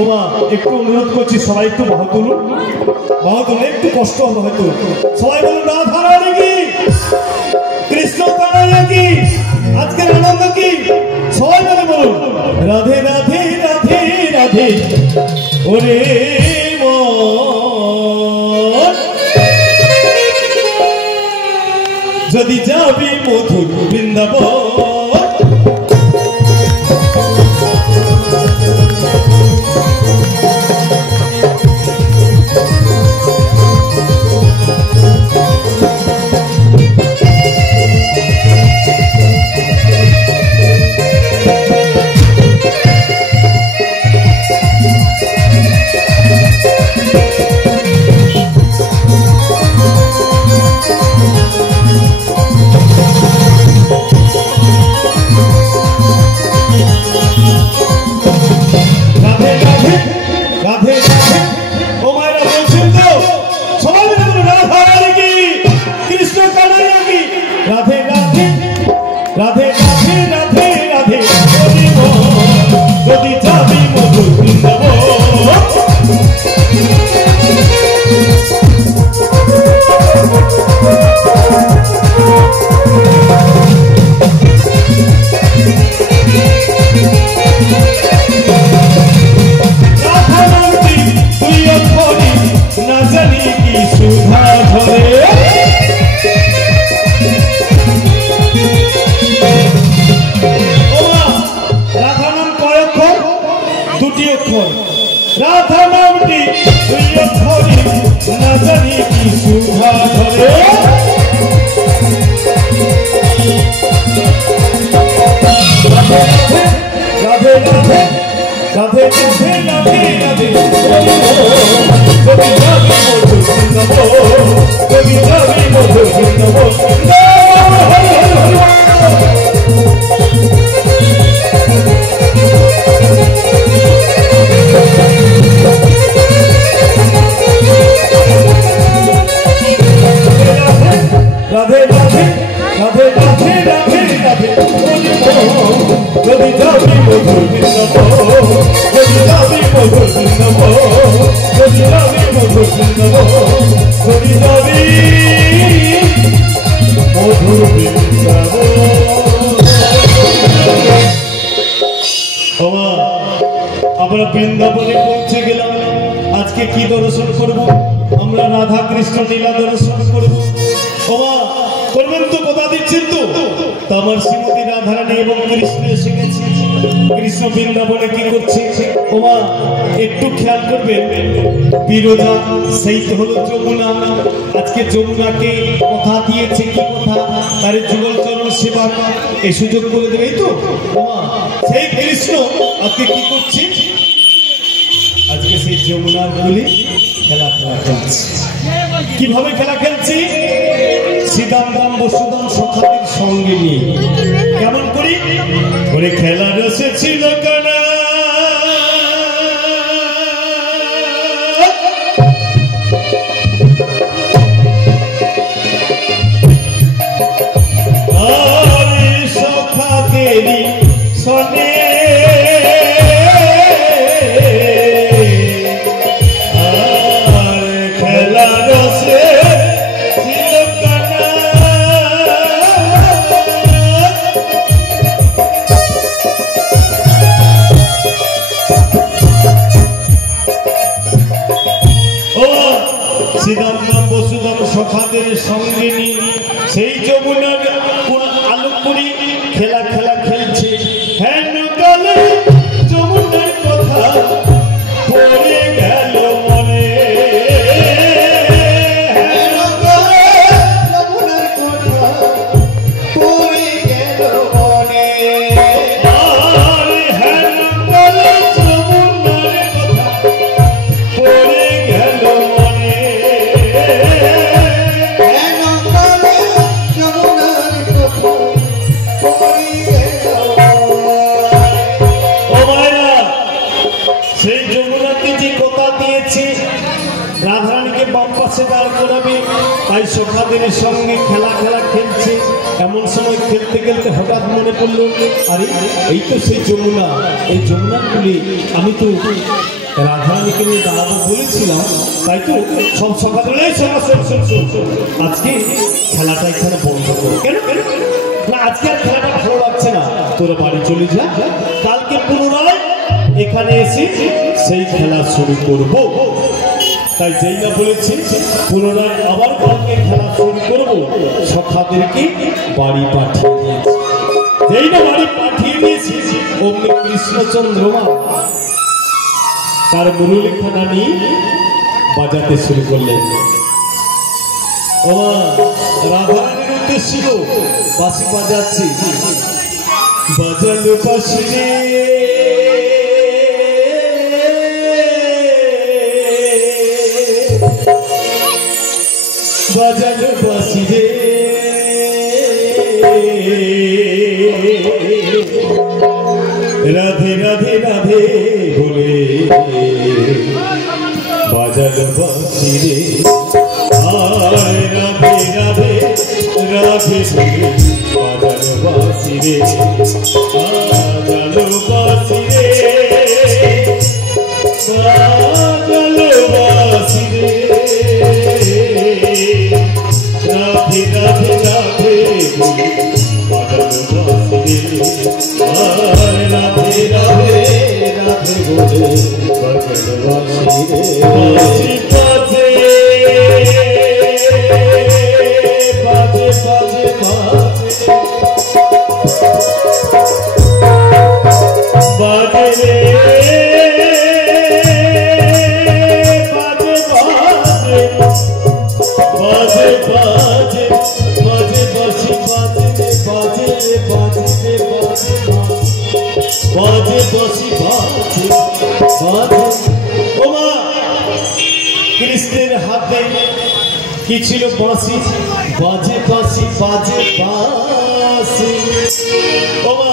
ওমা একটু অনুরোধ করছি সবাই একটু বাহু তুলুন, একটু কষ্ট হবে হয়তো। সবাই বলুন রাধা রানী কি, কৃষ্ণ কানাইয়া কি, আজকের আনন্দ কি, সবাই মিলে বলুন রাধে রাধে রাধে রাধে। ওরে মন যদি যাবি মধুর বৃন্দাবন, রাধে রাধে রাধে রাধে। যদি যাবি মধুর বৃন্দাবন, রাধা নামটি তুই অক্ষরি না জানি কি সুধা ধরে। রাধা নামটি তুই অক্ষরি না জানি কি সুধা ধরে। রাধে রাধে রাধে রাধে রাধে রাধে। যদি যাবি মধুর বৃন্দাবন, যদি যাবি মধুর বৃন্দাবন। রাধে রাধে রাধে রাধে রাধে রাধে। যদি যাবি মধুর বৃন্দাবন, যদি যাবি মধুর বৃন্দাবন, যদি যাবি মধুর বৃন্দাবন, যদি যাবি মধুর বৃন্দাবন। আমরা বৃন্দাবনে পৌঁছে গেলাম। আজকে কি দর্শন করব? আমরা রাধা কৃষ্ণ লীলা দর্শন করব। ওমা করবেন তো, কথা দিচ্ছেন তো? আমার শ্রীমতী রাধারানী এবং কৃষ্ণ এসে গেছে। কৃষ্ণ বৃন্দাবনে কি করছে? ওমা একটু খেয়াল করবেন। বিরোধা সেই তো হলো যমুনা। আজকে যমুনাকে কথা দিয়েছে, কি কথা? তার যুগল চরণ সেবা এই সুযোগ করে দেবে তো। ওমা সেই কৃষ্ণ আজকে কি করছে? আজকে সেই যমুনার বলে খেলা খেলছে। কিভাবে খেলা খেলছি? শ্রীদাম দাম বসুদাম সখাদের সঙ্গে নিয়ে। কেমন করি? ওরে খেলা রসে ছিল কানা, আরে সখাদেরই সনে সখাদের সঙ্গে নিয়ে সেই যমুনার আলোকপুরি খেলা খেলা খেলছে। হেন কালে যমুনার কথা পড়ে গেল মনে, হেন কালে যমুনার কথা পড়ে গেল মনে। আর হেন কালে যমুনার কথা পড়ে গেল মনে। সেই যমুনাকে যে কথা দিয়েছে রাধারানীকে বাম পাশে দাঁড় করাবে, তাই সখাদের সঙ্গে খেলা খেলা খেলছে। এমন সময় খেলতে খেলতে হঠাৎ মনে পড়লো, আরে এই তো সেই যমুনা। এই যমুনার কুলে আমি তো রাধারানীকে নিয়ে দাঁড়াবো বলেছিলাম, তাই তো সব সকালে আজকে খেলাটা এখানে বন্ধ করো। কেন না, আজকে আর খেলাটা ভালো লাগছে না, তোরা বাড়ি চলে যা, কালকে পুনরায় এখানে এসে সেই খেলা শুরু করব। তাই যেই না বলেছি পুনরায় আবার কালকে খেলা শুরু করবো, সখাদেরকে বাড়ি পাঠিয়ে দিয়েছি। যেই না বাড়ি পাঠিয়ে দিয়েছি, অমনি কৃষ্ণচন্দ্রমা তার মুরলীখানা নিয়ে বাজাতে শুরু করলেন। ও রাধারানীর উদ্দেশ্য বাঁশি বাজাচ্ছি, বাজালো বাঁশি রে বাজালো বাঁশি রে, রাধে রাধে রাধে বলে বাজালো বাঁশি রে, আয় রাধে রাধে রাধে বলে বাজালো বাঁশি রে, বাজালো বাঁশি রে, বাজালো বাঁশি রে, রাধে রাধে রাধে বলে বাজালো বাঁশি রে, আয় রাধে রাধে রাধে বলে বাজালো বাঁশি রে, বাঁশি বাজে বাজে বাজে বাজে রে, বাজে বাজে বাজে বাজে বাজে বাঁশি বাজে রে, বাজে রে বাজে রে বাজে বাজে বাঁশি বাজে বাজে। ও মা, কৃষ্ণের হাতে কি ছিল? বাঁশি, বাজে বাঁশি বাজে বাঁশি। ও মা।